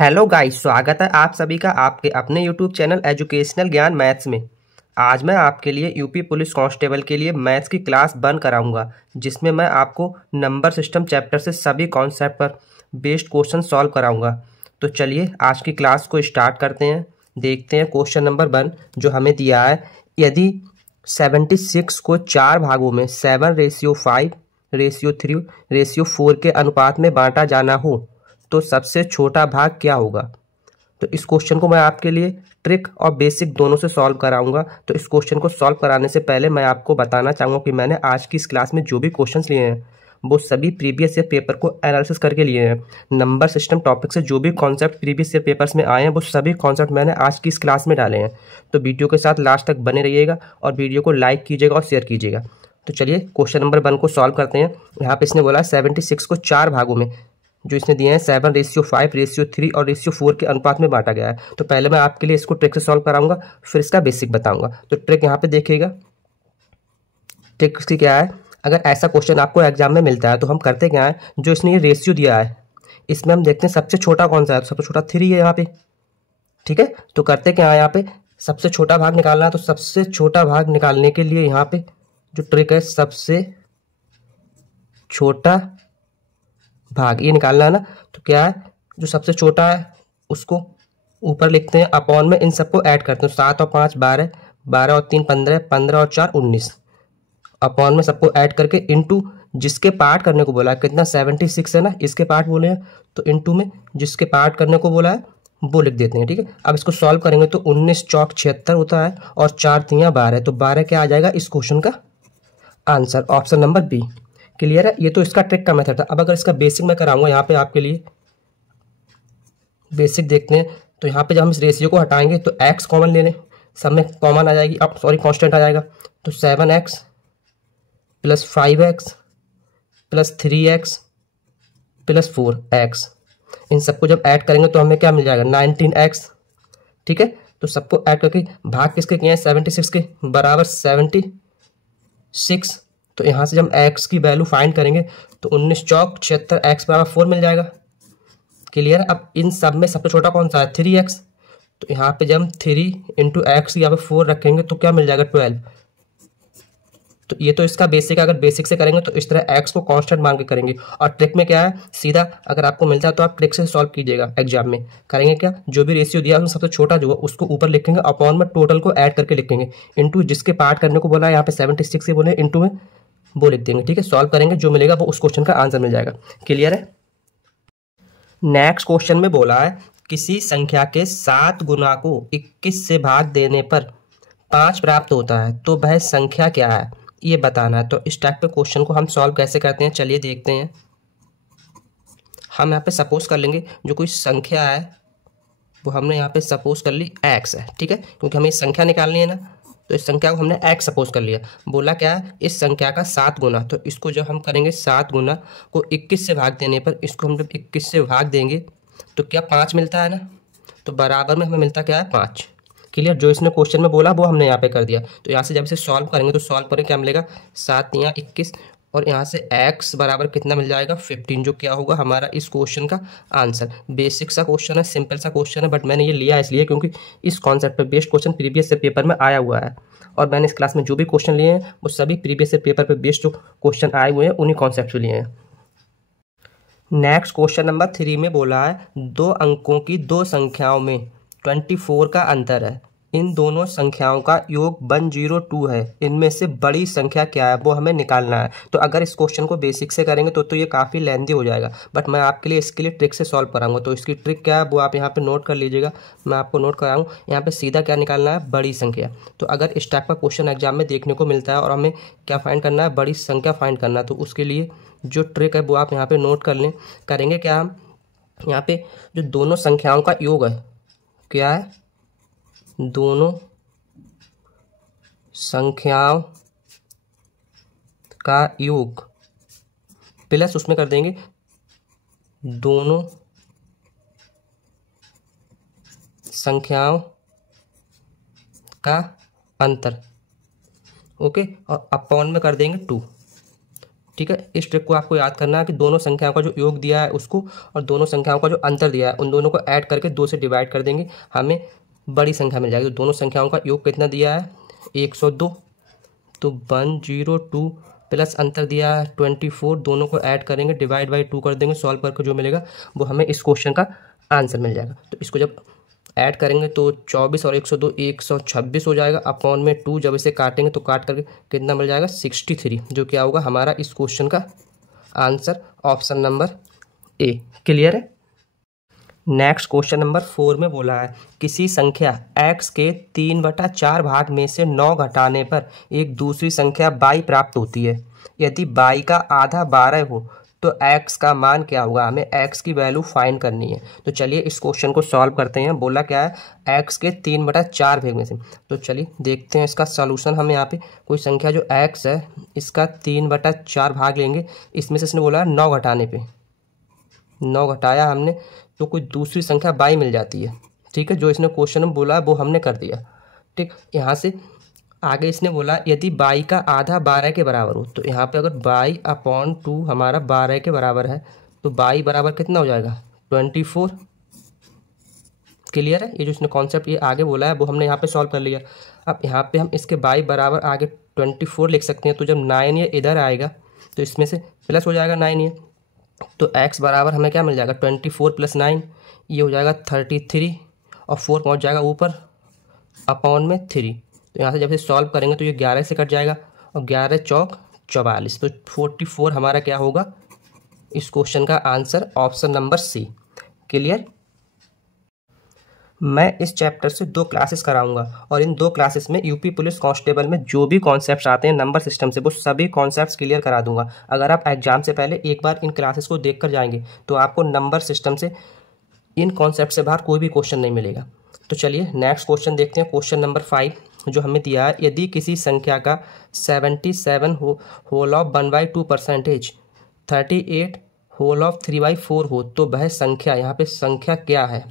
Hello guys, स्वागत है आप सभी का आपके अपने यूट्यूब चैनल एजुकेशनल ज्ञान मैथ्स में। आज मैं आपके लिए यूपी पुलिस कांस्टेबल के लिए मैथ्स की क्लास बंद कराऊंगा, जिसमें मैं आपको नंबर सिस्टम चैप्टर से सभी कॉन्सेप्ट पर बेस्ड क्वेश्चन सॉल्व कराऊंगा। तो चलिए आज की क्लास को स्टार्ट करते हैं। देखते हैं क्वेश्चन नंबर 1 जो हमें दिया है। यदि 76 को 4 भागों में 7:5:3:4 के अनुपात में बांटा जाना हो तो सबसे छोटा भाग क्या होगा। तो इस क्वेश्चन को मैं आपके लिए ट्रिक और बेसिक दोनों से सॉल्व कराऊंगा। तो इस क्वेश्चन को सॉल्व कराने से पहले मैं आपको बताना चाहूँगा कि मैंने आज की इस क्लास में जो भी क्वेश्चंस लिए हैं वो सभी प्रीवियस ईयर पेपर को एनालिसिस करके लिए हैं। नंबर सिस्टम टॉपिक से जो भी कॉन्सेप्ट प्रीवियस ईयर पेपर्स में आए हैं वो सभी कॉन्सेप्ट मैंने आज की इस क्लास में डाले हैं। तो वीडियो के साथ लास्ट तक बने रहिएगा और वीडियो को लाइक कीजिएगा और शेयर कीजिएगा। तो चलिए क्वेश्चन नंबर 1 को सॉल्व करते हैं। यहाँ पे इसने बोला 76 को 4 भागों में, जो इसने दिए हैं 7:5:3 और 4 के अनुपात में बांटा गया है। तो पहले मैं आपके लिए इसको ट्रिक से सॉल्व कराऊंगा, फिर इसका बेसिक बताऊंगा। तो ट्रिक यहाँ पे देखिएगा। ट्रिक इसकी क्या है, अगर ऐसा क्वेश्चन आपको एग्जाम में मिलता है तो हम करते क्या है, जो इसने ये रेशियो दिया है इसमें हम देखते हैं सबसे छोटा कौन सा है। तो सबसे छोटा 3 है यहाँ पे, ठीक है। तो करते क्या है, यहाँ पे सबसे छोटा भाग निकालना है। तो सबसे छोटा भाग निकालने के लिए यहाँ पे जो ट्रिक है, सबसे छोटा भाग ये निकालना है ना। तो क्या है, जो सबसे छोटा है उसको ऊपर लिखते हैं, अपॉन में इन सबको ऐड करते हैं। 7 और 5 12, 12 और 3 15, 15 और 4 19, अपॉन में सबको ऐड करके इनटू जिसके पार्ट करने को बोला है, कितना 76 है ना, इसके पार्ट बोले हैं तो इनटू में जिसके पार्ट करने को बोला है वो लिख देते हैं, ठीक है। अब इसको सॉल्व करेंगे तो 19 चौक 76 होता है और 4 3 12, तो 12 क्या आ जाएगा इस क्वेश्चन का answer, option number B. Clear है। ये तो इसका ट्रिक का मेथड था। अब अगर इसका बेसिक मैं कराऊंगा यहाँ पे आपके लिए, बेसिक देखते हैं। तो यहाँ पे जब हम इस रेशियो को हटाएंगे तो x कॉमन ले लें, सब में कॉमन आ जाएगी, अब सॉरी कांस्टेंट आ जाएगा। तो 7x + 5x + 3x + 4x, इन सबको जब ऐड करेंगे तो हमें क्या मिल जाएगा 19x, ठीक है। तो सबको ऐड करके भाग किसके किए हैं 76 के, बराबर 76। तो यहाँ से जब x की वैल्यू फाइंड करेंगे तो 19 चौक 76, x बराबर 4 मिल जाएगा। क्लियर है। अब इन सब में सबसे छोटा कौन सा है 3x, तो यहाँ पे जब हम 3 × x यहाँ पे 4 रखेंगे तो क्या मिल जाएगा 12। तो ये तो इसका बेसिक है। अगर बेसिक से करेंगे तो इस तरह x को कांस्टेंट मान के करेंगे। और ट्रिक में क्या है, सीधा अगर आपको मिलता है तो आप ट्रिक से सॉल्व कीजिएगा। एग्जाम में करेंगे क्या, जो भी रेशियो दिया है उसमें सबसे छोटा जो है उसको ऊपर लिखेंगे, अपॉन में टोटल को ऐड करके लिखेंगे, इनटू जिसके पार्ट करने को बोला है यहाँ पे 76 से बोले इनटू में वो लिख देंगे, ठीक है। सॉल्व करेंगे, जो मिलेगा वो उस क्वेश्चन का आंसर मिल जाएगा। क्लियर है। नेक्स्ट क्वेश्चन में बोला है किसी संख्या के 7 गुना को 21 से भाग देने पर 5 प्राप्त होता है तो वह संख्या क्या है, ये बताना है। तो इस टाइप के क्वेश्चन को हम सॉल्व कैसे करते हैं, चलिए देखते हैं। हम यहाँ पे सपोज कर लेंगे जो कोई संख्या है वो हमने यहाँ पे सपोज कर ली x है, ठीक है, क्योंकि हमें संख्या निकालनी है ना। तो इस संख्या को हमने x सपोज कर लिया। बोला क्या है, इस संख्या का 7 गुना, तो इसको जब हम करेंगे 7 गुना को 21 से भाग देने पर, इसको हम जब 21 से भाग देंगे तो क्या 5 मिलता है ना। तो बराबर में हमें मिलता क्या है 5। क्लियर। जो इसने क्वेश्चन में बोला वो हमने यहाँ पे कर दिया। तो यहाँ से जब इसे सॉल्व करेंगे तो सॉल्व करेंगे क्या मिलेगा 7 × 21 और यहाँ से x बराबर कितना मिल जाएगा 15, जो क्या होगा हमारा इस क्वेश्चन का आंसर। बेसिक सा क्वेश्चन है, सिंपल सा क्वेश्चन है, बट मैंने ये लिया इसलिए क्योंकि इस कॉन्सेप्ट पे बेस्ड क्वेश्चन प्रीवियस से पेपर में आया हुआ है और मैंने इस क्लास में जो भी क्वेश्चन लिए हैं वो सभी प्रीवियस से पेपर पे बेस्ड जो क्वेश्चन आए हुए हैं उन्हीं कॉन्सेप्ट से लिए हैं। नेक्स्ट क्वेश्चन नंबर 3 में बोला है 2 अंकों की 2 संख्याओं में 24 का अंतर है, इन दोनों संख्याओं का योग 102 है, इनमें से बड़ी संख्या क्या है वो हमें निकालना है। तो अगर इस क्वेश्चन को बेसिक से करेंगे तो ये काफ़ी लेंथी हो जाएगा, बट मैं आपके लिए इसके लिए ट्रिक से सॉल्व कराऊंगा। तो इसकी ट्रिक क्या है वो आप यहाँ पे नोट कर लीजिएगा, मैं आपको नोट कराऊँ। यहाँ पे सीधा क्या निकालना है बड़ी संख्या। तो अगर इस टाइप का क्वेश्चन एग्जाम में देखने को मिलता है और हमें क्या फाइंड करना है, बड़ी संख्या फाइंड करना है, तो उसके लिए जो ट्रिक है वो आप यहाँ पे नोट कर लें। करेंगे क्या, हम यहाँ पे जो दोनों संख्याओं का योग है, क्या है दोनों संख्याओं का योग प्लस उसमें कर देंगे दोनों संख्याओं का अंतर, ओके, और अपॉन में कर देंगे 2, ठीक है, इस ट्रिक को आपको याद करना है कि दोनों संख्याओं का जो योग दिया है उसको और दोनों संख्याओं का जो अंतर दिया है उन दोनों को ऐड करके 2 से डिवाइड कर देंगे, हमें बड़ी संख्या मिल जाएगी। तो दोनों संख्याओं का योग कितना दिया है 102, तो 102 प्लस अंतर दिया है 24, दोनों को ऐड करेंगे डिवाइड बाई 2 कर देंगे, सॉल्व करके जो मिलेगा वो हमें इस क्वेश्चन का आंसर मिल जाएगा। तो इसको जब ऐड करेंगे तो 24 और 102 126 हो जाएगा, अपॉन में 2 जब इसे काटेंगे तो काट करके कितना मिल जाएगा 63, जो क्या होगा हमारा इस क्वेश्चन का answer option number A. Clear है। नेक्स्ट क्वेश्चन नंबर 4 में बोला है किसी संख्या x के 3/4 भाग में से 9 घटाने पर एक दूसरी संख्या y प्राप्त होती है। यदि y का आधा 12 हो तो x का मान क्या होगा, हमें x की वैल्यू फाइंड करनी है। तो चलिए इस क्वेश्चन को सॉल्व करते हैं। बोला क्या है x के 3/4 भाग में से, तो चलिए देखते हैं इसका सॉल्यूशन। हम यहाँ पे कोई संख्या जो x है इसका 3/4 भाग लेंगे, इसमें से इसने बोला 9 घटाने पे, 9 घटाया हमने तो कोई दूसरी संख्या y मिल जाती है। ठीक है, जो इसने क्वेश्चन में बोला वो हमने कर दिया। ठीक, यहाँ से आगे इसने बोला यदि y का आधा 12 के बराबर हो, तो यहाँ पे अगर y/2 हमारा 12 के बराबर है तो y बराबर कितना हो जाएगा 24। क्लियर है, ये जो इसने कॉन्सेप्ट ये आगे बोला है वो हमने यहाँ पे सॉल्व कर लिया। अब यहाँ पे हम इसके y बराबर आगे 24 लिख सकते हैं, तो जब 9 ये इधर आएगा तो इसमें से प्लस हो जाएगा 9 ये, तो x बराबर हमें क्या मिल जाएगा 24 + 9, ये हो जाएगा 33 और 4 पहुँच जाएगा ऊपर अपॉन में 3। तो यहाँ से जब से सॉल्व करेंगे तो ये 11 से कट जाएगा और 11 चौक 44, तो 44 हमारा क्या होगा इस क्वेश्चन का answer option number C. Clear. मैं इस चैप्टर से 2 क्लासेस कराऊंगा और इन 2 क्लासेस में यूपी पुलिस कांस्टेबल में जो भी कॉन्सेप्ट्स आते हैं नंबर सिस्टम से वो सभी कॉन्सेप्ट्स क्लियर करा दूंगा। अगर आप एग्जाम से पहले एक बार इन क्लासेस को देख कर जाएंगे तो आपको नंबर सिस्टम से इन कॉन्सेप्ट से बाहर कोई भी क्वेश्चन नहीं मिलेगा। तो चलिए नेक्स्ट क्वेश्चन देखते हैं। क्वेश्चन नंबर 5 जो हमें दिया है, यदि किसी संख्या का 77 होल ऑफ 1/2%, 38 होल ऑफ 3/4 हो तो वह संख्या, यहाँ पे संख्या क्या है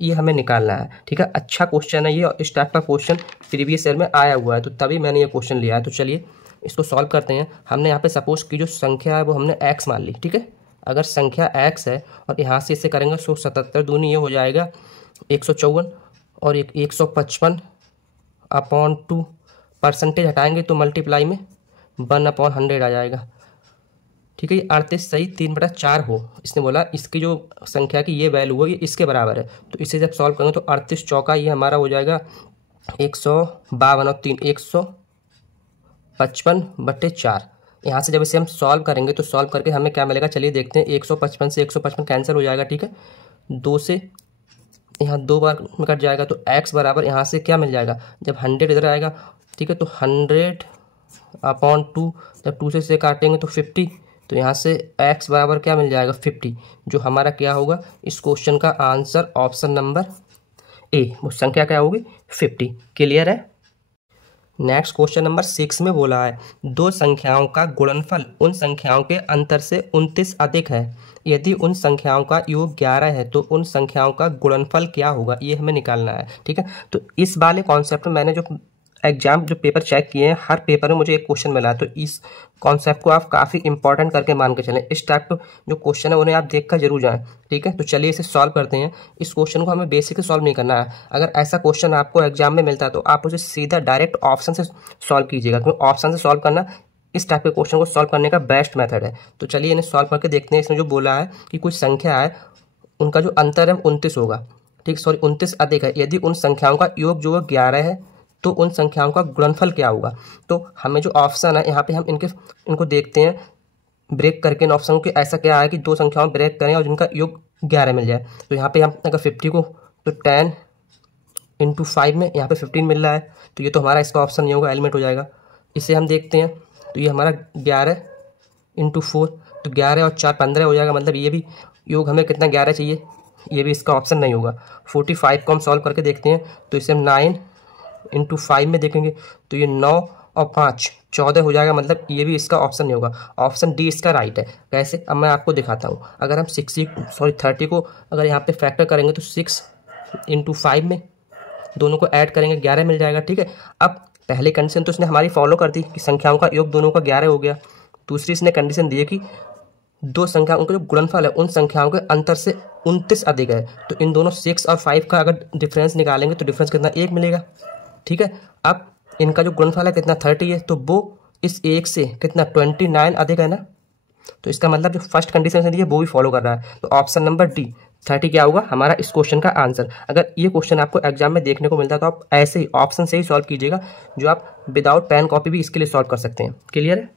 ये हमें निकालना है। ठीक है, अच्छा क्वेश्चन है ये और इस टाइप का क्वेश्चन प्रीवियस ईयर में आया हुआ है, तो तभी मैंने ये क्वेश्चन लिया है। तो चलिए इसको सॉल्व करते हैं। हमने यहाँ पे सपोज की जो संख्या है वो हमने x मान ली। ठीक है, अगर संख्या x है और यहाँ से इसे करेंगे 177 दूनी ये हो जाएगा 154 और 155/2 परसेंटेज हटाएंगे तो मल्टीप्लाई में 1/100 आ जाएगा। ठीक है, ये 38 सही 3/4 हो, इसने बोला इसकी जो संख्या की ये वैल्यू हो ये इसके बराबर है। तो इसे जब सॉल्व करेंगे तो 38 चौका ये हमारा हो जाएगा 152 और 3 155/4। यहाँ से जब इसे हम सॉल्व करेंगे तो सॉल्व करके हमें क्या मिलेगा चलिए देखते हैं। 155 से 155 कैंसिल हो जाएगा। ठीक है, 2 से यहाँ 2 बार में कट जाएगा तो x बराबर यहाँ से क्या मिल जाएगा जब 100 इधर आएगा। ठीक है, तो 100/2 जब 2 से काटेंगे तो 50, तो यहाँ से x बराबर क्या मिल जाएगा 50, जो हमारा क्या होगा इस क्वेश्चन का आंसर ऑप्शन नंबर ए, वो संख्या क्या होगी 50। क्लियर है। नेक्स्ट क्वेश्चन नंबर 6 में बोला है 2 संख्याओं का गुणनफल उन संख्याओं के अंतर से 29 अधिक है। यदि उन संख्याओं का योग 11 है तो उन संख्याओं का गुणनफल क्या होगा, ये हमें निकालना है। ठीक है, तो इस वाले कॉन्सेप्ट में मैंने जो एग्जाम जो पेपर चेक किए हैं हर पेपर में मुझे एक क्वेश्चन मिला है, तो इस कॉन्सेप्ट को आप काफ़ी इंपॉर्टेंट करके मान के चलें। इस टाइप का जो क्वेश्चन है उन्हें आप देख कर जरूर जाएं। ठीक है, तो चलिए इसे सॉल्व करते हैं। इस क्वेश्चन को हमें बेसिक से सॉल्व नहीं करना है। अगर ऐसा क्वेश्चन आपको एग्जाम में मिलता है तो आप उसे सीधा डायरेक्ट ऑप्शन से सॉल्व कीजिएगा, क्योंकि ऑप्शन से सॉल्व करना इस टाइप के क्वेश्चन को सॉल्व करने का बेस्ट मेथड है। तो चलिए इन्हें सॉल्व करके देखते हैं। इसमें जो बोला है कि कुछ संख्या है उनका जो अंतर है 29 होगा। ठीक, सॉरी 29 अधिक है। यदि उन संख्याओं का योग जो 11 है तो उन संख्याओं का गुणनफल क्या होगा। तो हमें जो ऑप्शन है यहाँ पे हम इनको देखते हैं ब्रेक करके इन ऑप्शन को, ऐसा क्या है कि 2 संख्याओं ब्रेक करें और जिनका योग 11 मिल जाए। तो यहाँ पे हम अगर 50 को तो 10 × 5 में यहाँ पे 15 मिल रहा है, तो ये तो हमारा इसका ऑप्शन नहीं होगा, एलिमेंट हो जाएगा। इसे हम देखते हैं तो ये हमारा 11 × 4, तो 11 और 4 15 हो जाएगा, मतलब ये भी योग हमें कितना 11 चाहिए, ये भी इसका ऑप्शन नहीं होगा। 45 को हम सॉल्व करके देखते हैं तो इसे हम 9 × 5 में देखेंगे तो ये 9 और 5 14 हो जाएगा, मतलब ये भी इसका ऑप्शन नहीं होगा। ऑप्शन डी इसका राइट है। कैसे, अब मैं आपको दिखाता हूँ। अगर हम 30 को अगर यहाँ पे फैक्टर करेंगे तो 6 × 5 में दोनों को ऐड करेंगे 11 मिल जाएगा। ठीक है, अब पहले कंडीशन तो इसने हमारी फॉलो कर दी कि संख्याओं का योग दोनों का 11 हो गया। दूसरी इसने कंडीशन दी है कि दो संख्या उनका जो गुणनफल है उन संख्याओं के अंतर से 29 अधिक है। तो इन दोनों 6 और 5 का अगर डिफरेंस निकालेंगे तो डिफरेंस कितना 1 मिलेगा। ठीक है, अब इनका जो गुणनफल है कितना 30 है, तो वो इस 1 से कितना 29 अधिक है ना। तो इसका मतलब जो फर्स्ट कंडीशन दी है वो भी फॉलो कर रहा है। तो ऑप्शन नंबर डी 30 क्या होगा हमारा इस क्वेश्चन का आंसर। अगर ये क्वेश्चन आपको एग्जाम में देखने को मिलता है तो आप ऐसे ही ऑप्शन से ही सॉल्व कीजिएगा, जो आप विदाउट पेन कॉपी भी इसके लिए सॉल्व कर सकते हैं। क्लियर है।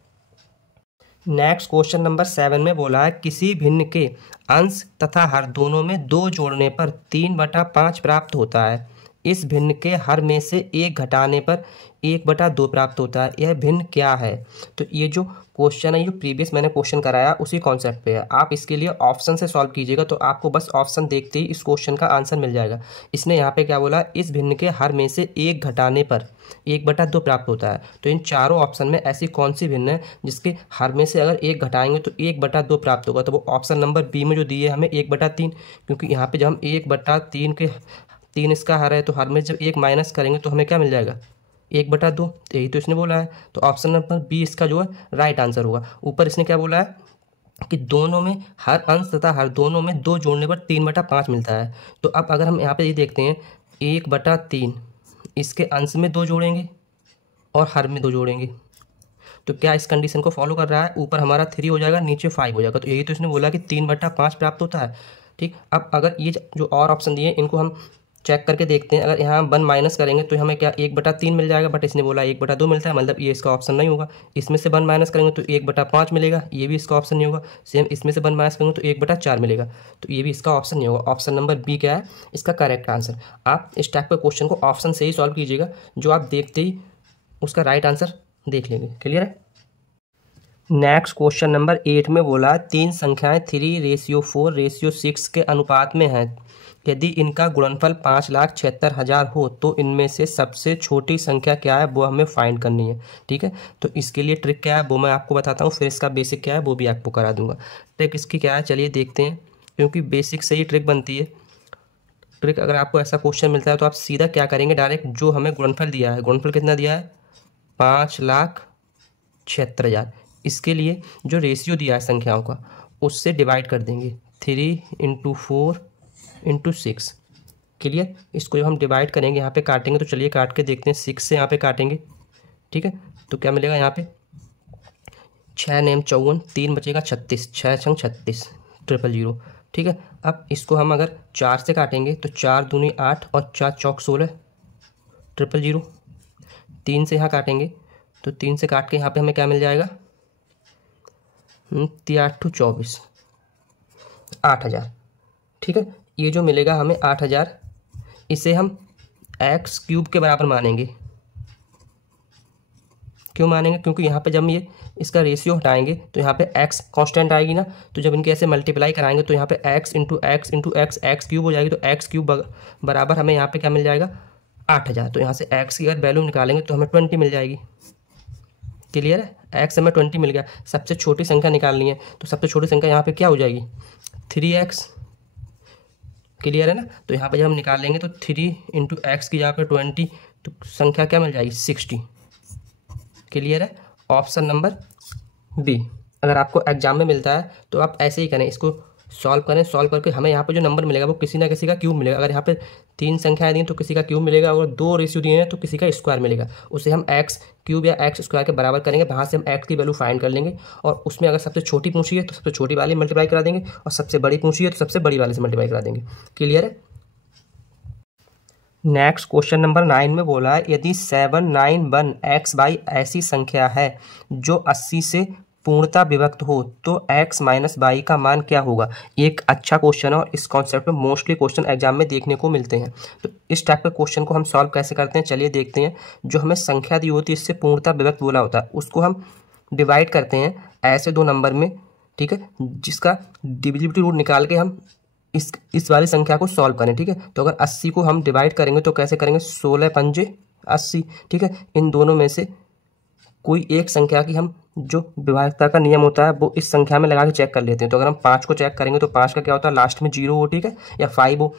नेक्स्ट क्वेश्चन नंबर 7 में बोला है किसी भिन्न के अंश तथा हर दोनों में 2 जोड़ने पर 3/5 प्राप्त होता है। इस भिन्न के हर में से 1 घटाने पर 1/2 प्राप्त होता है। यह भिन्न क्या है। तो ये जो क्वेश्चन है ये प्रीवियस मैंने क्वेश्चन कराया उसी कॉन्सेप्ट पे है। आप इसके लिए ऑप्शन से सॉल्व कीजिएगा तो आपको बस ऑप्शन देखते ही इस क्वेश्चन का आंसर मिल जाएगा। इसने यहाँ पे क्या बोला, इस भिन्न के हर में से 1 घटाने पर 1/2 प्राप्त होता है। तो इन चारों ऑप्शन में ऐसी कौन सी भिन्न है जिसके हर में से अगर 1 घटाएंगे तो 1/2 प्राप्त होगा। तो वो ऑप्शन नंबर बी में जो दिए हमें 1/3, क्योंकि यहाँ पे जब हम 1/3 के 3 इसका हर है तो हर में जब 1 माइनस करेंगे तो हमें क्या मिल जाएगा 1/2। यही तो इसने बोला है। तो ऑप्शन नंबर बी इसका जो है राइट आंसर होगा। ऊपर इसने क्या बोला है कि दोनों में हर अंश तथा हर दोनों में 2 जोड़ने पर 3/5 मिलता है। तो अब अगर हम यहाँ पे ये देखते हैं 1/3 इसके अंश में 2 जोड़ेंगे और हर में 2 जोड़ेंगे तो क्या इस कंडीशन को फॉलो कर रहा है। ऊपर हमारा 3 हो जाएगा, नीचे 5 हो जाएगा। तो यही तो इसने बोला कि 3/5 प्राप्त होता है। ठीक, अब अगर ये जो और ऑप्शन दिए इनको हम चेक करके देखते हैं। अगर यहाँ 1 माइनस करेंगे तो हमें क्या 1/3 मिल जाएगा, बट इसने बोला 1/2 मिलता है, मतलब ये इसका ऑप्शन नहीं होगा। इसमें से 1 माइनस करेंगे तो 1/5 मिलेगा, ये भी इसका ऑप्शन नहीं होगा। सेम इसमें से 1 माइनस करेंगे तो 1/4 मिलेगा, तो ये भी इसका ऑप्शन नहीं होगा। ऑप्शन नंबर बी क्या है इसका करेक्ट आंसर। आप इस टाइप के क्वेश्चन को ऑप्शन से ही सॉल्व कीजिएगा, जो आप देखते ही उसका राइट आंसर देख लेंगे। क्लियर है। नेक्स्ट क्वेश्चन नंबर 8 में बोला 3 संख्याएं 3:4:6 के अनुपात में हैं। यदि इनका गुणनफल 5,76,000 हो तो इनमें से सबसे छोटी संख्या क्या है वो हमें फाइंड करनी है। ठीक है, तो इसके लिए ट्रिक क्या है वो मैं आपको बताता हूँ, फिर इसका बेसिक क्या है वो भी आपको करा दूंगा। ट्रिक इसकी क्या है चलिए देखते हैं, क्योंकि बेसिक से ही ट्रिक बनती है। ट्रिक अगर आपको ऐसा क्वेश्चन मिलता है तो आप सीधा क्या करेंगे, डायरेक्ट जो हमें गुणनफल दिया है, गुणनफल कितना दिया है 5,76,000, इसके लिए जो रेशियो दिया है संख्याओं का उससे डिवाइड कर देंगे 3 × 4 × 6। क्लियर। इसको जब हम डिवाइड करेंगे यहाँ पे काटेंगे तो चलिए काट के देखते हैं। 6 से यहाँ पे काटेंगे, ठीक है, तो क्या मिलेगा यहाँ पे 6 9 54, 3 बचेगा 36, 6 6 36 000। ठीक है, अब इसको हम अगर 4 से काटेंगे तो 4 दूनी 8 और 4 चौक 16 000। 3 से यहाँ काटेंगे तो 3 से काट के यहाँ पे हमें क्या मिल जाएगा 3 8 24, 8,000। ठीक है, ये जो मिलेगा हमें 8,000, इसे हम x³ के बराबर मानेंगे। क्यों मानेंगे, क्योंकि यहाँ पे जब हम ये इसका रेशियो हटाएंगे तो यहाँ पे x कांस्टेंट आएगी ना, तो जब इनके ऐसे मल्टीप्लाई कराएंगे तो यहाँ पे x × x × x x³ हो जाएगी। तो x³ बराबर हमें यहाँ पे क्या मिल जाएगा 8,000। तो यहाँ से x की अगर वैल्यू निकालेंगे तो हमें 20 मिल जाएगी। क्लियर है, x हमें 20 मिल गया। सबसे छोटी संख्या निकालनी है तो सबसे छोटी संख्या यहाँ पे क्या हो जाएगी 3x। क्लियर है ना, तो यहाँ पे जब हम निकालेंगे तो 3 × x की जगह पे 20, तो संख्या क्या मिल जाएगी 60। क्लियर है, ऑप्शन नंबर बी। अगर आपको एग्जाम में मिलता है तो आप ऐसे ही करें, इसको सॉल्व करें, सॉल्व करके हमें यहाँ पे जो नंबर मिलेगा वो किसी ना किसी का क्यूब मिलेगा। अगर यहाँ पे 3 संख्याएं दी तो किसी का क्यूब मिलेगा, और 2 रेशियो दिए हैं तो किसी का स्क्वायर मिलेगा। उसे हम x³ या x² के बराबर करेंगे, वहाँ से हम x की वैल्यू फाइंड कर लेंगे, और उसमें अगर सबसे छोटी पूछी है तो सबसे छोटी वाली मल्टीप्लाई करा देंगे, और सबसे बड़ी पूछी है तो सबसे बड़ी वाले से मल्टीप्लाई करा देंगे। क्लियर है। नेक्स्ट क्वेश्चन नंबर 9 में बोला है यदि 791x ऐसी संख्या है जो 80 से पूर्णता विभक्त हो तो x - y का मान क्या होगा। एक अच्छा क्वेश्चन है और इस कॉन्सेप्ट में मोस्टली क्वेश्चन एग्जाम में देखने को मिलते हैं। तो इस टाइप के क्वेश्चन को हम सॉल्व कैसे करते हैं चलिए देखते हैं। जो हमें संख्या दी होती है इससे पूर्णता विभक्त बोला होता है, उसको हम डिवाइड करते हैं ऐसे 2 नंबर में। ठीक है, जिसका डिविजिबिलिटी रूट निकाल के हम इस वाली संख्या को सॉल्व करें। ठीक है, तो अगर 80 को हम डिवाइड करेंगे तो कैसे करेंगे 16 पंजे 80। ठीक है, इन दोनों में से कोई एक संख्या की हम जो विभाज्यता का नियम होता है वो इस संख्या में लगा के चेक कर लेते हैं। तो अगर हम 5 को चेक करेंगे तो 5 का क्या होता है लास्ट में 0 हो, ठीक है, या 5 हो,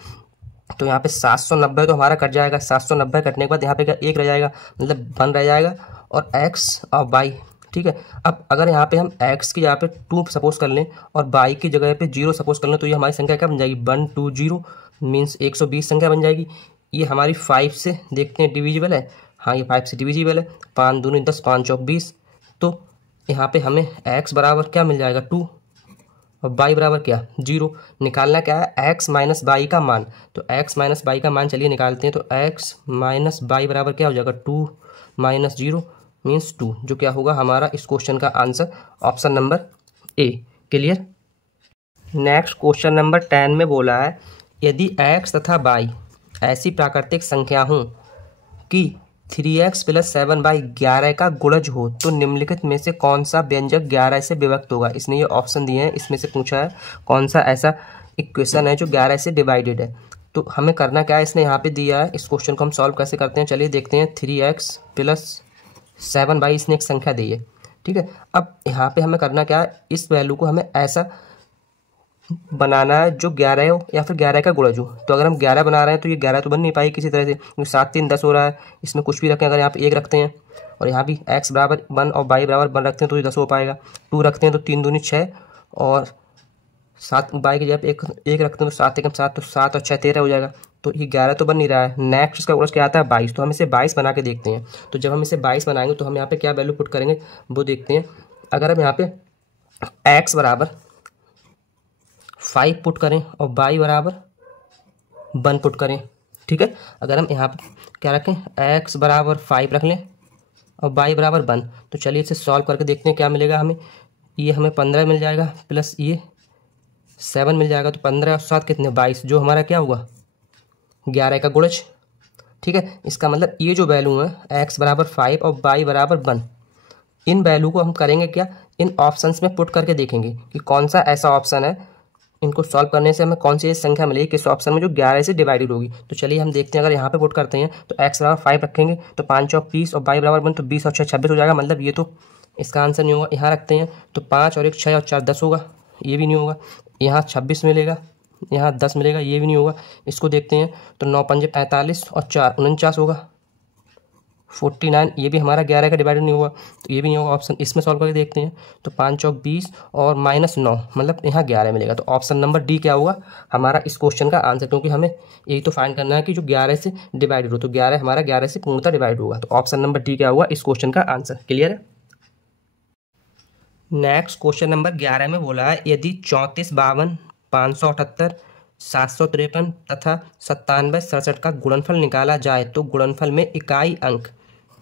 तो यहाँ पे 790 तो हमारा कट जाएगा। 790 कटने के बाद यहाँ पे क्या 1 रह जाएगा, मतलब 1 रह जाएगा, और x और y ठीक है। अब अगर यहाँ पे हम x की जगह पे 2 सपोज कर लें और y की जगह पे 0 सपोज कर लें तो ये हमारी संख्या क्या बन जाएगी 120 मीन्स 120 संख्या बन जाएगी। ये हमारी 5 से देखते हैं डिविजिबल है, हाँ ये 5 से डिविजिबल है। 5 दूनी 10, 5 चौक 20। तो यहाँ पे हमें x बराबर क्या मिल जाएगा 2 और y बराबर क्या 0। निकालना क्या है x माइनस वाई का मान। तो x माइनस वाई का मान चलिए निकालते हैं। तो x माइनस वाई बराबर क्या हो जाएगा 2 माइनस 0 मीन्स 2, जो क्या होगा हमारा इस क्वेश्चन का answer option number A. Clear. Next question number 10 में बोला है यदि x तथा y ऐसी प्राकृतिक संख्या हों कि 3x प्लस 7y 11 का गुणज हो तो निम्नलिखित में से कौन सा व्यंजक 11 से विभक्त होगा। इसने ये ऑप्शन दिए हैं, इसमें से पूछा है कौन सा ऐसा इक्वेशन है जो 11 से डिवाइडेड है। तो हमें करना क्या है, इसने यहाँ पे दिया है, इस क्वेश्चन को हम सॉल्व कैसे करते हैं चलिए देखते हैं। 3x प्लस 7y इसने एक संख्या दी है, ठीक है। अब यहाँ पे हमें करना क्या है, इस वैल्यू को हमें ऐसा बनाना है जो 11 हो या फिर 11 का गुणज हो। तो अगर हम 11 बना रहे हैं तो ये 11 तो बन नहीं पाएगी किसी तरह से, क्योंकि 7 3 10 हो रहा है। इसमें कुछ भी रखें, अगर यहाँ पे 1 रखते हैं और यहाँ भी x बराबर 1 और y बराबर 1 रखते हैं तो ये 10 हो पाएगा। 2 रखते हैं तो 3 दूनी 6 और 7 y की जगह एक रखते हैं तो 7 एकम 7, तो 7 और 6 13 हो जाएगा। तो ये 11 तो बन नहीं रहा है। नेक्स्ट इसका गुणज क्या आता है 22, तो हम इसे 22 बना के देखते हैं। तो जब हम इसे 22 बनाएंगे तो हम यहाँ पे क्या वैल्यू पुट करेंगे वो देखते हैं। अगर हम यहाँ पे x बराबर 5 पुट करें और y बराबर 1 पुट करें, ठीक है। अगर हम यहाँ पे क्या रखें x बराबर 5 रख लें और y बराबर 1, तो चलिए इसे सॉल्व करके देखते हैं क्या मिलेगा हमें। ये हमें 15 मिल जाएगा प्लस ये 7 मिल जाएगा, तो 15 और 7 कितने 22, जो हमारा क्या हुआ 11 का गुणज, ठीक है। इसका मतलब ये जो वैल्यू है x बराबर 5 और y बराबर 1, इन वैल्यू को हम करेंगे क्या, इन ऑप्शंस में पुट करके देखेंगे कि कौन सा ऐसा ऑप्शन है, इनको सॉल्व करने से हमें कौन सी संख्या मिलेगी किस ऑप्शन में जो 11 से डिवाइडेड होगी। तो चलिए हम देखते हैं, अगर यहाँ पे पुट करते हैं तो x बराबर 5 रखेंगे तो 5 चौक 20 और y बराबर 1 तो 20 और 6 26 हो जाएगा। मतलब ये तो इसका आंसर नहीं होगा। यहाँ रखते हैं तो 5 और 1 6 और 4 10 होगा, ये भी नहीं होगा। यहाँ 26 मिलेगा, यहाँ 10 मिलेगा, ये भी नहीं होगा। इसको देखते हैं तो 9 पंजे 45 और 4 49 होगा, 49, ये भी हमारा 11 का डिवाइडेड नहीं हुआ तो ये भी नहीं होगा। ऑप्शन इसमें सॉल्व करके देखते हैं तो 5 चौक 20 और -9 मतलब यहाँ 11 मिलेगा। तो ऑप्शन नंबर डी क्या होगा हमारा इस क्वेश्चन का आंसर, क्योंकि हमें यही तो फाइंड करना है कि जो 11 से डिवाइडेड हो, तो 11 हमारा 11 से पूर्णतः डिवाइड होगा। तो ऑप्शन नंबर डी क्या हुआ इस क्वेश्चन का आंसर। क्लियर है। नेक्स्ट क्वेश्चन नंबर 11 में बोला है यदि 34 52 578 753 तथा 97 67 का गुणनफल निकाला जाए तो गुणनफल में इकाई अंक,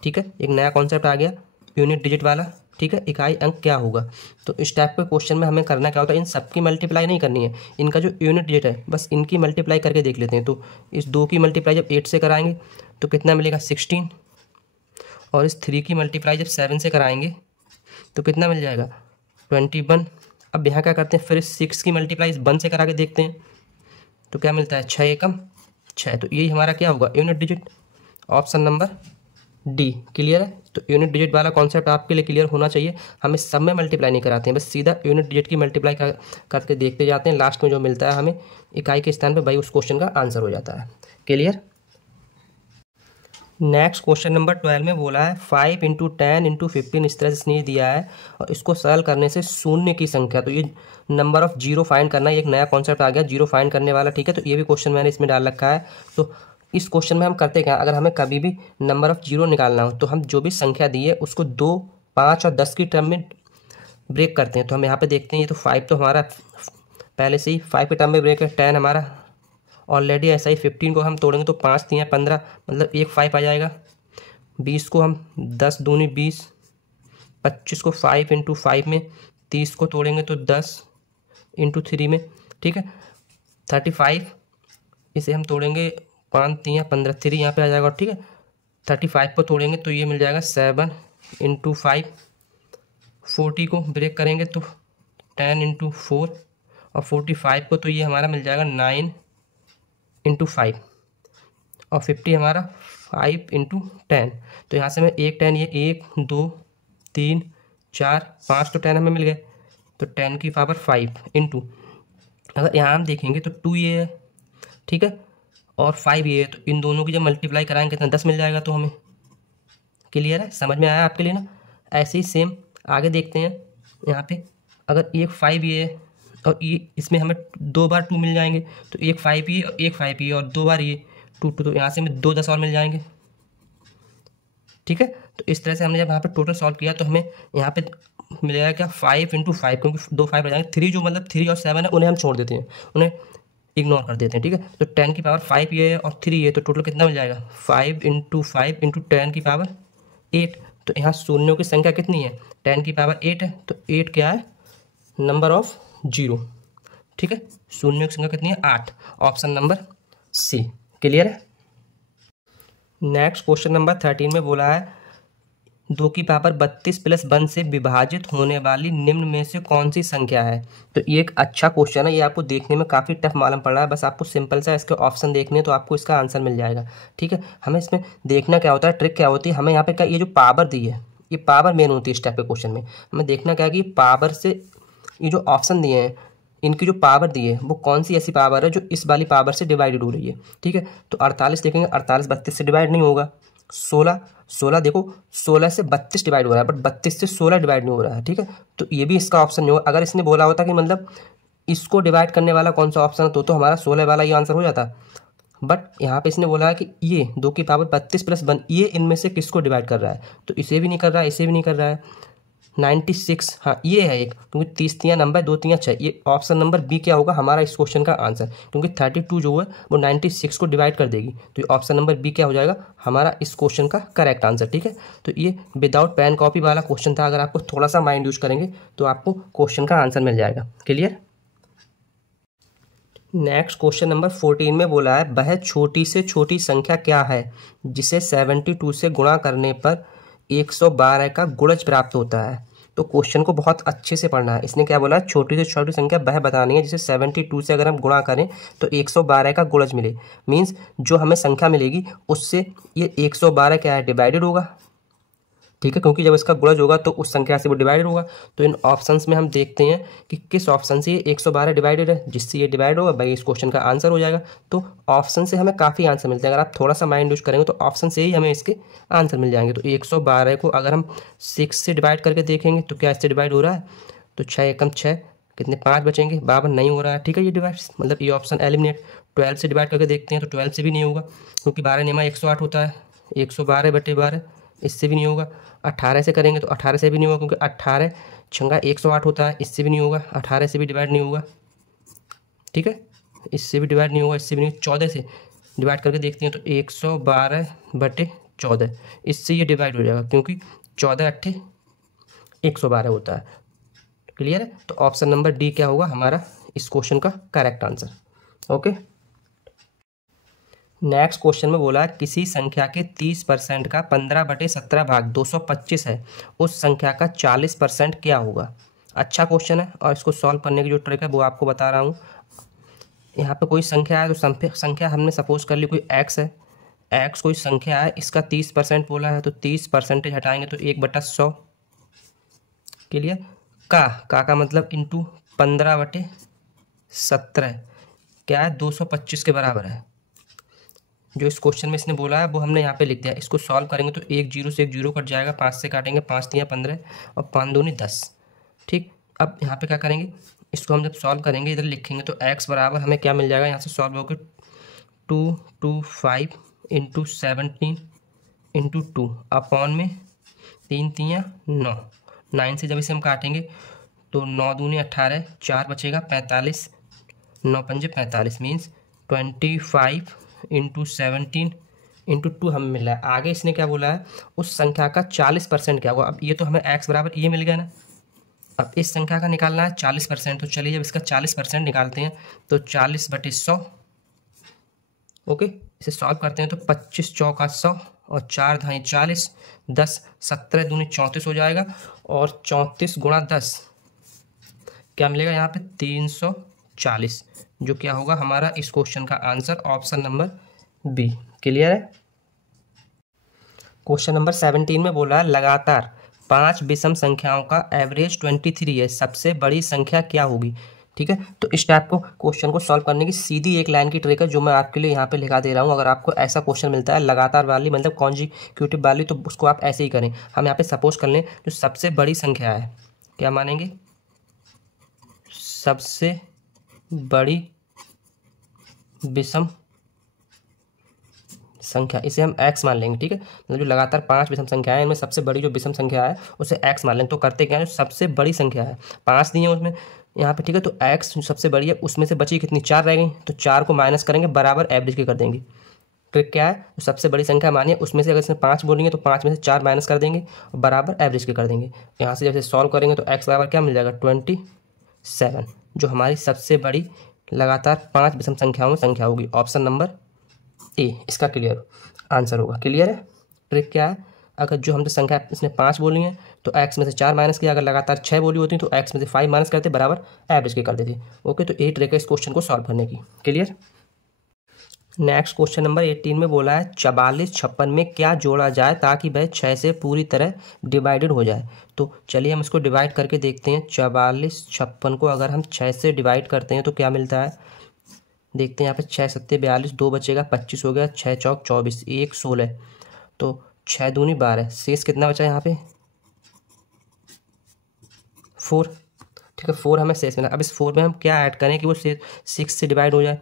ठीक है, एक नया कॉन्सेप्ट आ गया यूनिट डिजिट वाला, ठीक है, इकाई अंक क्या होगा। तो इस टाइप के क्वेश्चन में हमें करना क्या होता है, इन सबकी मल्टीप्लाई नहीं करनी है, इनका जो यूनिट डिजिट है बस इनकी मल्टीप्लाई करके देख लेते हैं। तो इस 2 की मल्टीप्लाई जब 8 से कराएंगे तो कितना मिलेगा 16, और इस 3 की मल्टीप्लाई जब 7 से कराएंगे तो कितना मिल जाएगा 21। अब यहाँ क्या करते हैं फिर 6 की मल्टीप्लाई इस 1 से करा के देखते हैं तो क्या मिलता है 6 एकम 6, तो यही हमारा क्या होगा unit digit, option number D. Clear है। तो यूनिट डिजिट वाला कॉन्सेप्ट आपके लिए क्लियर होना चाहिए। हम इस सब में मल्टीप्लाई नहीं कराते हैं, बस सीधा यूनिट डिजिट की मल्टीप्लाई करके देखते जाते हैं, लास्ट में जो मिलता है हमें इकाई के स्थान पे भाई उस क्वेश्चन का आंसर हो जाता है। क्लियर। नेक्स्ट क्वेश्चन नंबर 12 में बोला है 5 × 10 × 15 इस तरह से इसने दिया है और इसको सरल करने से शून्य की संख्या, तो ये नंबर ऑफ जीरो फाइंड करना, एक नया कॉन्सेप्ट आ गया जीरो फाइंड करने वाला, ठीक है। तो ये भी क्वेश्चन मैंने इसमें डाल रखा है। तो इस क्वेश्चन में हम करते क्या, अगर हमें कभी भी नंबर ऑफ जीरो निकालना हो तो हम जो भी संख्या दी है उसको 2 5 और 10 की टर्म में ब्रेक करते हैं। तो हम यहाँ पे देखते हैं ये तो 5 तो हमारा पहले से ही 5 के टर्म में ब्रेक है, 10 हमारा ऑलरेडी ऐसा ही, 15 को हम तोड़ेंगे तो 5 3 15 मतलब एक 5 आ जाएगा। 20 को हम 10 दूनी 20, 25 को 5 × 5 में, 30 को तोड़ेंगे तो 10 × 3 में, ठीक है। 35 इसे हम तोड़ेंगे 5 3 15 3 यहाँ पे आ जाएगा, ठीक है। 35 को तोड़ेंगे तो ये मिल जाएगा 7 × 5। 40 को ब्रेक करेंगे तो 10 × 4 और 45 को तो ये हमारा मिल जाएगा 9 × 5 और 50 हमारा 5 × 10। तो यहाँ से हमें एक 10, ये 1 2 3 4 5 तो 10 हमें मिल गए, तो 10 की पावर 5 इंटू, अगर यहाँ हम देखेंगे तो 2 ये है, ठीक है, और 5 ये है, तो इन दोनों की जब मल्टीप्लाई कराएंगे कितना 10 मिल जाएगा तो हमें। क्लियर है, समझ में आया आपके लिए ना। ऐसे ही सेम आगे देखते हैं यहाँ पे, अगर एक 5 ये है और ये इसमें हमें 2 बार 2 मिल जाएंगे, तो एक 5 ये और एक 5 ये और 2 बार ये 2 2, तो यहाँ से हमें 2 10 और मिल जाएंगे। ठीक है, तो इस तरह से हमने जब यहाँ पे टोटल सॉल्व किया तो हमें यहाँ पे मिलेगा क्या 5 × 5, क्योंकि 2 5 रह जाएंगे। 3 जो मतलब 3 और 7 है उन्हें हम छोड़ देते हैं, उन्हें इग्नोर कर देते हैं। ठीक है, तो 10 की पावर 5 ये है और 3 ये, तो टोटल कितना मिल जाएगा 5 × 5 × 10 की पावर 8। तो यहाँ शून्यों की संख्या कितनी है 10 की पावर 8 है, तो 8 क्या है नंबर ऑफ 0। ठीक है, शून्यों की संख्या कितनी है 8, ऑप्शन नंबर सी। क्लियर है। नेक्स्ट क्वेश्चन नंबर 13 में बोला है 2 की पावर 32 + 1 से विभाजित होने वाली निम्न में से कौन सी संख्या है। तो ये एक अच्छा क्वेश्चन है, ये आपको देखने में काफ़ी टफ मालूम पड़ रहा है, बस आपको सिंपल सा इसके ऑप्शन देखने हैं तो आपको इसका आंसर मिल जाएगा। ठीक है, हमें इसमें देखना क्या होता है, ट्रिक क्या होती है, हमें यहाँ पे क्या ये जो पावर दी है ये पावर मेन होती है इस टाइप के क्वेश्चन में। हमें देखना क्या है कि पावर से ये जो ऑप्शन दिए हैं इनकी जो पावर दी है वो कौन सी ऐसी पावर है जो इस वाली पावर से डिवाइडेड हो रही है। ठीक है, तो 48 देखेंगे, 48 32 से डिवाइड नहीं होगा। 16 देखो 16 से 32 डिवाइड हो रहा है, बट 32 से 16 डिवाइड नहीं हो रहा है। ठीक है, तो ये भी इसका ऑप्शन नहीं होगा। अगर इसने बोला होता कि मतलब इसको डिवाइड करने वाला कौन सा ऑप्शन है तो हमारा 16 वाला ये आंसर हो जाता, बट यहाँ पे इसने बोला है कि ये 2 की पावर 32 + 1 ये इनमें से किसको डिवाइड कर रहा है, तो इसे भी नहीं कर रहा है, इसे भी नहीं कर रहा है। 96, हाँ ये है एक, क्योंकि 30 3 9, 2 3 6, ये ऑप्शन नंबर बी क्या होगा हमारा इस क्वेश्चन का आंसर, क्योंकि 32 जो है वो 96 को डिवाइड कर देगी, तो ये ऑप्शन नंबर बी क्या हो जाएगा हमारा इस क्वेश्चन का करेक्ट आंसर। ठीक है, तो ये विदाउट पेन कॉपी वाला क्वेश्चन था, अगर आपको थोड़ा सा माइंड यूज करेंगे तो आपको क्वेश्चन का आंसर मिल जाएगा। क्लियर। नेक्स्ट क्वेश्चन नंबर 14 में बोला है वह छोटी से छोटी संख्या क्या है जिसे 72 से गुणा करने पर 112 का गुणज प्राप्त होता है। तो क्वेश्चन को बहुत अच्छे से पढ़ना है। इसने क्या बोला, छोटी से छोटी संख्या वह बतानी है जिसे 72 से अगर हम गुणा करें तो 112 का गुणज मिले। मीन्स जो हमें संख्या मिलेगी उससे ये 112 क्या है डिवाइडेड होगा। ठीक है, क्योंकि जब इसका गुणज होगा तो उस संख्या से वो डिवाइडेड होगा। तो इन ऑप्शंस में हम देखते हैं कि किस ऑप्शन से ये 112 डिवाइडेड है, जिससे ये डिवाइड होगा भाई इस क्वेश्चन का आंसर हो जाएगा। तो ऑप्शन से हमें काफ़ी आंसर मिलते हैं, अगर आप थोड़ा सा माइंड यूज करेंगे तो ऑप्शन से ही हमें इसके आंसर मिल जाएंगे। तो 112 को अगर हम 6 से डिवाइड करके देखेंगे तो क्या इससे डिवाइड हो रहा है, तो 6 एकम 6 कितने 5 बचेंगे, 52 नहीं हो रहा है। ठीक है, ये डिवाइड मतलब ये ऑप्शन एलिमिनेट। 12 से डिवाइड करके देखते हैं तो 12 से भी नहीं होगा, क्योंकि 12 नियमा 108 होता है, 112/12 इससे भी नहीं होगा। 18 से करेंगे तो 18 से भी नहीं होगा, क्योंकि 18 छंगा 108 होता है, इससे भी नहीं होगा। 18 से भी डिवाइड नहीं होगा। ठीक है, इससे भी डिवाइड नहीं होगा, इससे भी नहीं। 14 से डिवाइड करके देखते हैं तो 112/14 इससे ये डिवाइड हो जाएगा, क्योंकि 14 8 112 होता है। क्लियर है, तो ऑप्शन नंबर डी क्या होगा हमारा इस क्वेश्चन का correct answer. Okay, next question में बोला किसी संख्या के 30% का 15/17 भाग 225 है, उस संख्या का 40% क्या होगा। अच्छा क्वेश्चन है और इसको सॉल्व करने की जो ट्रिक है वो आपको बता रहा हूँ। यहाँ पे कोई संख्या है, तो संख्या हमने सपोज कर ली कोई x है, x कोई संख्या है, इसका 30% बोला है, तो 30% हटाएंगे तो 1/100। क्लियर। का मतलब इंटू 15/17 क्या है 225 के बराबर है। जो इस क्वेश्चन में इसने बोला है वो हमने यहाँ पे लिख दिया। इसको सॉल्व करेंगे तो 1 0 से 1 0 कट जाएगा, 5 से काटेंगे 5 3 15 और 5 2 10। ठीक, अब यहाँ पे क्या करेंगे, इसको हम जब सॉल्व करेंगे इधर लिखेंगे तो x बराबर हमें क्या मिल जाएगा, यहाँ से सॉल्व होकर 225 × 17 × 2 अपॉन में 3 3 9। 9 से जब इसे हम काटेंगे तो 9 2 18, 4 बचेगा 45, 9 5 45 मीन्स 25 × 17 × 2 हमें मिल रहा है। आगे इसने क्या बोला है, उस संख्या का 40% क्या होगा। अब ये तो हमें x बराबर ये मिल गया ना, अब इस संख्या का निकालना है 40%। तो चलिए जब इसका 40% निकालते हैं तो 40/100। ओके, इसे सॉल्व करते हैं तो 25 चौका 100 और 4 धाई 40, 10 17 दूनी 34 हो जाएगा, और 34 × 10 क्या मिलेगा यहाँ पे 340, जो क्या होगा हमारा इस क्वेश्चन का answer option number B. Clear है। क्वेश्चन नंबर 17 में बोला लगातार 5 विषम संख्याओं का एवरेज 23 है, सबसे बड़ी संख्या क्या होगी। ठीक है। तो इस टाइप को क्वेश्चन को सॉल्व करने की सीधी एक लाइन की ट्रिक है जो मैं आपके लिए यहाँ पे लिखा दे रहा हूँ। अगर आपको ऐसा क्वेश्चन मिलता है लगातार वाली मतलब कॉन्जिक्यूटिव वाली, तो उसको आप ऐसे ही करें। हम यहाँ पे सपोज कर लें जो सबसे बड़ी संख्या है, क्या मानेंगे, सबसे बड़ी विषम संख्या, इसे हम x मान लेंगे। ठीक है, मतलब जो लगातार 5 विषम संख्या है इनमें सबसे बड़ी जो विषम संख्या है उसे x मान लेंगे। तो करते क्या है, जो सबसे बड़ी संख्या है 5 दी है उसमें यहाँ पे, ठीक है। तो x जो सबसे बड़ी है उसमें से बची कितनी, 4 रह गई, तो 4 को माइनस करेंगे, बराबर एवरेज के कर देंगे। ट्रिक क्या है, जो सबसे बड़ी संख्या मानिए उसमें से अगर इसमें 5 बोलेंगे तो 5 में से 4 माइनस कर देंगे और बराबर एवरेज के कर देंगे। यहाँ से जैसे सॉल्व करेंगे तो x बराबर क्या मिल जाएगा, 27, जो हमारी सबसे बड़ी लगातार 5 विषम संख्याओं में संख्या होगी। ऑप्शन नंबर ए इसका क्लियर आंसर होगा। क्लियर है। ट्रिक क्या है, अगर जो हमने संख्या इसने 5 बोली है तो x में से 4 माइनस किया, अगर लगातार 6 बोली होती तो x में से 5 माइनस करते, बराबर एवरेज के कर देते। ओके, तो यही ट्रिक है इस क्वेश्चन को सॉल्व करने की। क्लियर। नेक्स्ट क्वेश्चन नंबर 18 में बोला है 44 56 में क्या जोड़ा जाए ताकि वह 6 से पूरी तरह डिवाइडेड हो जाए। तो चलिए हम इसको डिवाइड करके देखते हैं। 44 56 को अगर हम 6 से डिवाइड करते हैं तो क्या मिलता है, देखते हैं। यहाँ पे 6 सत्ते 42, 2 बचेगा, 25 हो गया, 6 चौक 24, 1 16, तो 6 दूनी 12, शेष कितना बचा यहाँ पे, 4। ठीक है, 4 हमें शेष मिला। अब इस 4 में हम क्या ऐड करें कि वो 6 से डिवाइड हो जाए।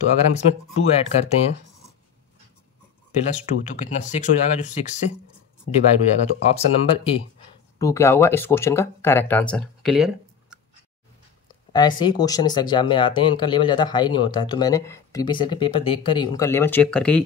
तो अगर हम इसमें 2 ऐड करते हैं +2 तो कितना 6 हो जाएगा, जो 6 से डिवाइड हो जाएगा। तो ऑप्शन नंबर ए 2 क्या होगा इस क्वेश्चन का करेक्ट आंसर। क्लियर। ऐसे ही क्वेश्चन इस एग्जाम में आते हैं, इनका लेवल ज़्यादा हाई नहीं होता है। तो मैंने प्रीवियस ईयर के पेपर देख कर ही उनका लेवल चेक करके ही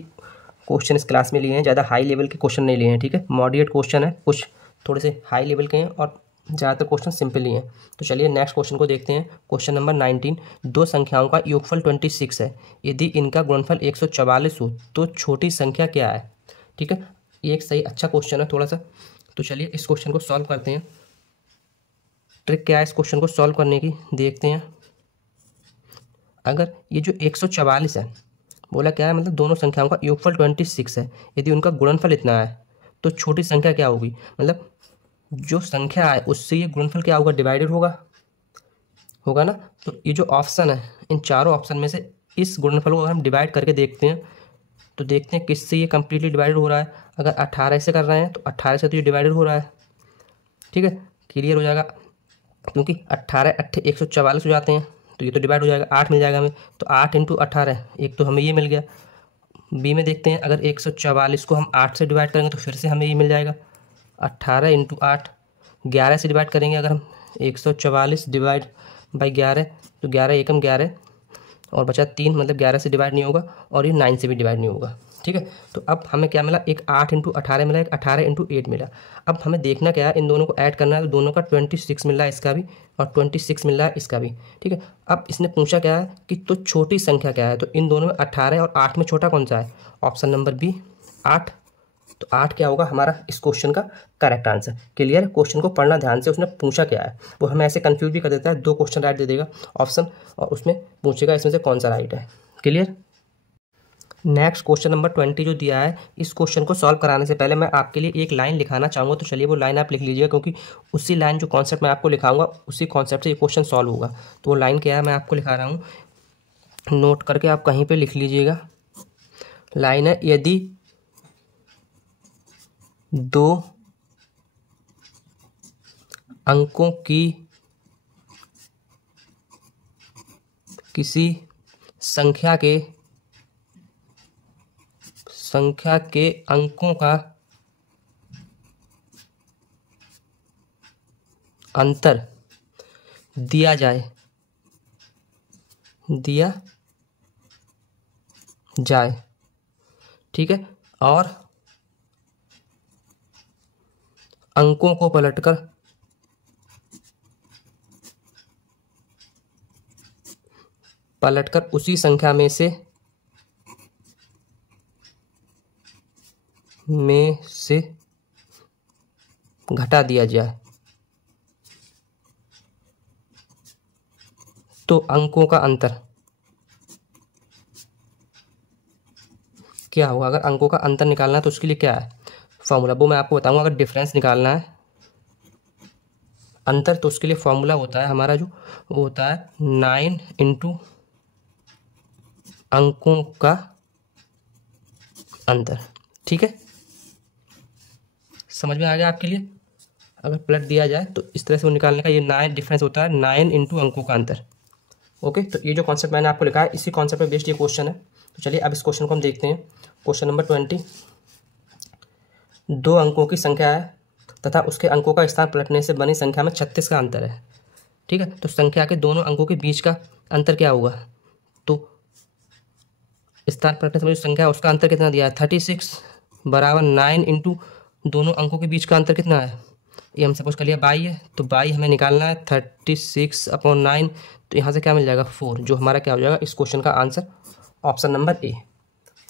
क्वेश्चन इस क्लास में लिए हैं। ज़्यादा हाई लेवल के क्वेश्चन नहीं लिए हैं। ठीक है, मॉडरेट क्वेश्चन है, कुछ थोड़े से हाई लेवल के हैं और ज़्यादातर क्वेश्चन सिंपल ही हैं। तो चलिए नेक्स्ट क्वेश्चन को देखते हैं। क्वेश्चन नंबर 19, दो संख्याओं का योगफल 26 है, यदि इनका गुणनफल 144 हो तो छोटी संख्या क्या है। ठीक है, ये एक सही अच्छा क्वेश्चन है थोड़ा सा। तो चलिए इस क्वेश्चन को सॉल्व करते हैं। ट्रिक क्या है इस क्वेश्चन को सॉल्व करने की, देखते हैं। अगर ये जो 144 है बोला क्या है, मतलब दोनों संख्याओं का योगफल 26 है, यदि उनका गुणनफल इतना है तो छोटी संख्या क्या होगी, मतलब जो संख्या है उससे ये गुणनफल क्या होगा, डिवाइडेड होगा ना। तो ये जो ऑप्शन है, इन चारों ऑप्शन में से इस गुणनफल को अगर हम डिवाइड करके देखते हैं तो देखते हैं किससे ये कम्प्लीटली डिवाइडेड हो रहा है। अगर 18 से कर रहे हैं तो 18 से तो ये डिवाइडेड हो रहा है। ठीक है, क्लियर हो जाएगा, क्योंकि 18 8 144 हो जाते हैं तो ये तो डिवाइड हो जाएगा, 8 मिल जाएगा हमें। तो 8 × 18, एक तो हमें ये मिल गया। बी में देखते हैं, अगर 144 को हम 8 से डिवाइड करेंगे तो फिर से हमें ये मिल जाएगा 18 × 8। 11 से डिवाइड करेंगे अगर हम 144 डिवाइड बाई 11, तो 11 एकम 11 और बचा 3, मतलब 11 से डिवाइड नहीं होगा और ये 9 से भी डिवाइड नहीं होगा। ठीक है, तो अब हमें क्या मिला, एक 8 × 18 मिला, एक 18 × 8 मिला। अब हमें देखना क्या है, इन दोनों को ऐड करना है। तो दोनों का 26 मिल रहा है इसका भी और 26 मिल रहा है इसका भी। ठीक है, अब इसने पूछा क्या है कि तो छोटी संख्या क्या है। तो इन दोनों में 18 और 8 में छोटा कौन सा है, ऑप्शन नंबर बी 8। तो 8 क्या होगा हमारा इस क्वेश्चन का करेक्ट आंसर। क्लियर। क्वेश्चन को पढ़ना ध्यान से, उसने पूछा क्या है, वो हमें ऐसे कंफ्यूज भी कर देता है। 2 क्वेश्चन राइट दे देगा ऑप्शन और उसमें पूछेगा इसमें से कौन सा राइट है। क्लियर। नेक्स्ट क्वेश्चन नंबर 20 जो दिया है, इस क्वेश्चन को सॉल्व कराने से पहले मैं आपके लिए एक लाइन लिखाना चाहूँगा। तो चलिए वो लाइन आप लिख लीजिएगा, क्योंकि उसी लाइन जो कॉन्सेप्ट मैं आपको लिखाऊंगा उसी कॉन्सेप्ट से ये क्वेश्चन सॉल्व होगा। तो वो लाइन क्या है मैं आपको लिखा रहा हूँ, नोट करके आप कहीं पर लिख लीजिएगा। लाइन है, यदि 2 अंकों की किसी संख्या के अंकों का अंतर दिया जाए ठीक है, और अंकों को पलटकर उसी संख्या में से घटा दिया जाए तो अंकों का अंतर क्या होगा। अगर अंकों का अंतर निकालना है तो उसके लिए क्या है फॉर्मूला, वो मैं आपको बताऊंगा। अगर डिफरेंस निकालना है अंतर, तो उसके लिए फॉर्मूला होता है हमारा जो, वो होता है 9 इंटू अंकों का अंतर। ठीक है, समझ में आ गया आपके लिए? अगर पलट दिया जाए तो इस तरह से वो निकालने का, ये 9 डिफरेंस होता है 9 इंटू अंकों का अंतर। ओके, तो ये जो कॉन्सेप्ट मैंने आपको लिखा है इसी कॉन्सेप्ट पे बेस्ड ये क्वेश्चन है। तो चलिए अब इस क्वेश्चन को हम देखते हैं। क्वेश्चन नंबर 20, 2 अंकों की संख्या है तथा उसके अंकों का स्थान पलटने से बनी संख्या में 36 का अंतर है। ठीक है, तो संख्या के दोनों अंकों के बीच का अंतर क्या होगा? तो स्थान पलटने से बनी संख्या है उसका अंतर कितना दिया है 36 बराबर 9 इंटू दोनों अंकों के बीच का अंतर कितना है, ये हम सपोज कर लिया 22 है, तो 22 हमें निकालना है 36/9, तो यहाँ से क्या मिल जाएगा 4, जो हमारा क्या हो जाएगा इस क्वेश्चन का answer option number A.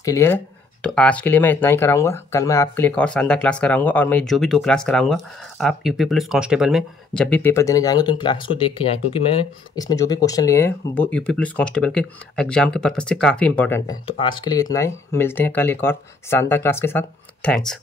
Clear है? तो आज के लिए मैं इतना ही कराऊंगा। कल मैं आपके लिए एक और शानदार क्लास कराऊंगा, और मैं जो भी 2 क्लास कराऊंगा आप यूपी पुलिस कांस्टेबल में जब भी पेपर देने जाएंगे तो उन क्लास को देख के जाएँ, क्योंकि मैंने इसमें जो भी क्वेश्चन लिए हैं वो यूपी पुलिस कांस्टेबल के एग्जाम के पर्पज़ से काफ़ी इंपॉर्टेंट है। तो आज के लिए इतना ही, मिलते हैं कल एक और शानदार क्लास के साथ। थैंक्स।